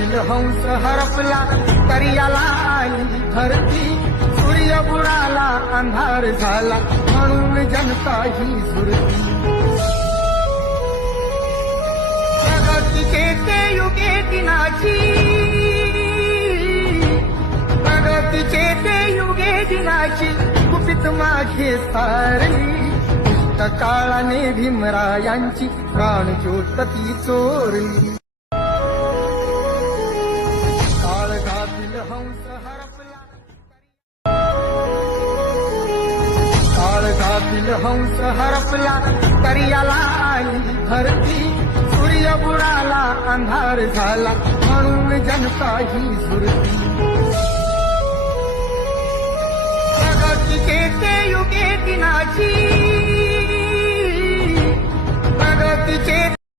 जगातील हंस हरपला तरी याला आली धरती, सूर्य बुडाला अंधार झाला म्हणून जनता ही झुरती. प्रगतीचे ते युगे दिनाची, प्रगतीचे ते युगे दिनाची गुपित मागे सारली. काळाने भीमरायांची प्राणज्योत ती चोरली. काळगातील हंस हरपला, काळगातील हंस हरपला तरी याला आली धरती, सूर्य बुडाला अंधार झाला म्हणून जनता ही झुरती. प्रगतीचे ते युगे दिनाची, प्रगतीचे